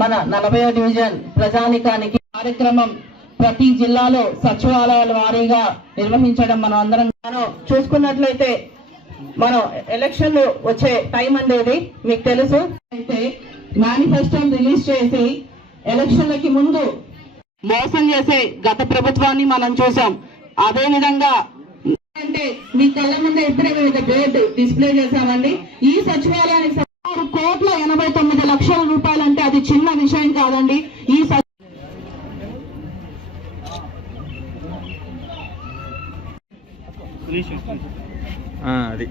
మన 40వ డివిజన్ ప్రజానికానికి కార్యక్రమం ప్రతి జిల్లాలో సచివాలయాల వారీగా నిర్వహించడం మనం అందరం చూసుకున్నట్లయితే మనం ఎలక్షన్లు వచ్చే టైం అనేది మీకు తెలుసు. అయితే మేనిఫెస్టోని రిలీజ్ చేసి ఎలక్షన్లకి ముందు మోసం చేసే గత ప్రభుత్వాన్ని మనం చూసాం. అదే విధంగా అంటే మీ కళ్ళ ముందు ఇప్పుడే బోర్డు డిస్ప్లే చేశామండి. ఈ సచివాలయానికి 6,89,00,000 రూపాయలు అంటే అది చిన్న విషయం కాదండి. ఈ అది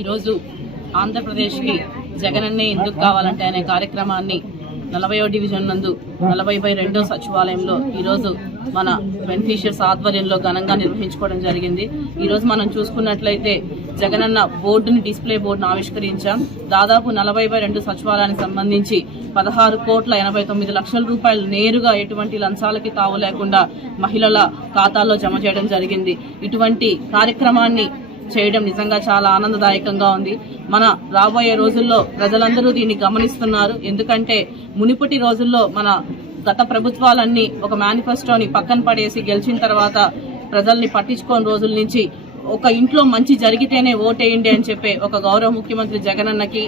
ఈరోజు ఆంధ్రప్రదేశ్కి జగనన్నే ఎందుకు కావాలంటే అనే కార్యక్రమాన్ని 40వ డివిజన్ నందు 40/2 సచివాలయంలో ఈరోజు మన బెనిఫిషియర్స్ ఆధ్వర్యంలో ఘనంగా నిర్వహించుకోవడం జరిగింది. ఈరోజు మనం చూసుకున్నట్లయితే జగనన్న బోర్డుని డిస్ప్లే బోర్డును ఆవిష్కరించాం. దాదాపు 40/2 సచివాలయానికి సంబంధించి 16,89,00,000 రూపాయలు నేరుగా ఎటువంటి లంచాలకి తావు లేకుండా మహిళల ఖాతాల్లో జమ చేయడం జరిగింది. ఇటువంటి కార్యక్రమాన్ని చేయడం నిజంగా చాలా ఆనందదాయకంగా ఉంది. మన రాబోయే రోజుల్లో ప్రజలందరూ దీన్ని గమనిస్తున్నారు. ఎందుకంటే మునుపటి రోజుల్లో మన గత ప్రభుత్వాలన్నీ ఒక మేనిఫెస్టోని పక్కన పడేసి గెలిచిన తర్వాత ప్రజల్ని పట్టించుకోని రోజుల నుంచి ఒక ఇంట్లో మంచి జరిగితేనే ఓటేయండి అని చెప్పే ఒక గౌరవ ముఖ్యమంత్రి జగనన్నకి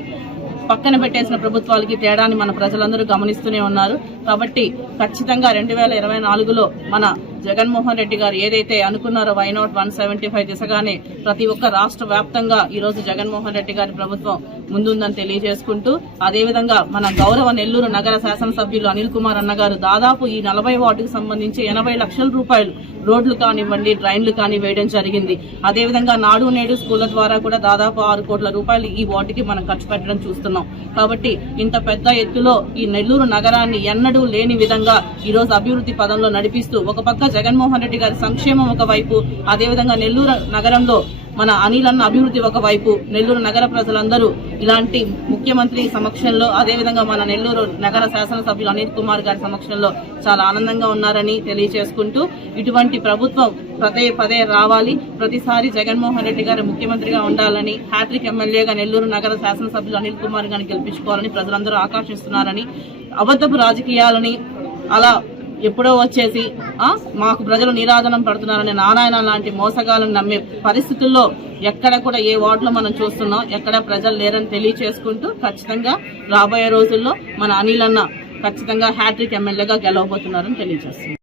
పక్కన పెట్టేసిన ప్రభుత్వాలకి తేడాన్ని మన ప్రజలందరూ గమనిస్తూనే ఉన్నారు. కాబట్టి ఖచ్చితంగా 2024లో మన జగన్మోహన్ రెడ్డి గారు ఏదైతే అనుకున్నారో వైనాట్ 175 దిశగానే ప్రతి ఒక్క రాష్ట్ర వ్యాప్తంగా ఈరోజు జగన్మోహన్ రెడ్డి గారి ప్రభుత్వం ముందుందని తెలియజేసుకుంటూ, అదేవిధంగా మన గౌరవ నెల్లూరు నగర శాసనసభ్యులు అనిల్ కుమార్ అన్నగారు దాదాపు ఈ 40 వార్డుకు సంబంధించి 80 లక్షల రూపాయలు రోడ్లు కానివ్వండి, డ్రైన్లు కానీ వేయడం జరిగింది. అదేవిధంగా నాడు నేడు స్కూళ్ల ద్వారా కూడా దాదాపు 6 కోట్ల రూపాయలు ఈ వార్డుకి మనం ఖర్చు పెట్టడం చూస్తున్నాం. కాబట్టి ఇంత పెద్ద ఎత్తులో ఈ నెల్లూరు నగరాన్ని ఎన్నడూ లేని విధంగా ఈరోజు అభివృద్ధి పదంలో నడిపిస్తూ ఒక పక్క జగన్మోహన్ రెడ్డి గారి సంక్షేమం ఒకవైపు, అదేవిధంగా నెల్లూరు నగరంలో మన అనిల్ అన్న అభివృద్ధి ఒకవైపు, నెల్లూరు నగర ప్రజలందరూ ఇలాంటి ముఖ్యమంత్రి సమక్షంలో, అదేవిధంగా మన నెల్లూరు నగర శాసనసభ్యులు అనిల్ కుమార్ గారి సమక్షంలో చాలా ఆనందంగా ఉన్నారని తెలియజేసుకుంటూ, ఇటువంటి ప్రభుత్వం పదే రావాలి, ప్రతిసారి జగన్మోహన్ రెడ్డి గారు ముఖ్యమంత్రిగా ఉండాలని, హ్యాట్రిక్ ఎమ్మెల్యేగా నెల్లూరు నగర శాసనసభ్యులు అనిల్ కుమార్ గారిని గెలిపించుకోవాలని ప్రజలందరూ ఆకాంక్షిస్తున్నారని, అబద్ధపు రాజకీయాలని అలా ఎప్పుడో వచ్చేసి మాకు ప్రజలు నిరాదనం పడుతున్నారని నారాయణ లాంటి మోసగాలను నమ్మే పరిస్థితుల్లో ఎక్కడ కూడా ఏ వార్డులో మనం చూస్తున్నాం, ఎక్కడ ప్రజలు లేరని తెలియచేసుకుంటూ ఖచ్చితంగా రాబోయే రోజుల్లో మన అనిల్ అన్న ఖచ్చితంగా హ్యాట్రిక్ ఎమ్మెల్యేగా గెలవబోతున్నారని తెలియజేస్తున్నాం.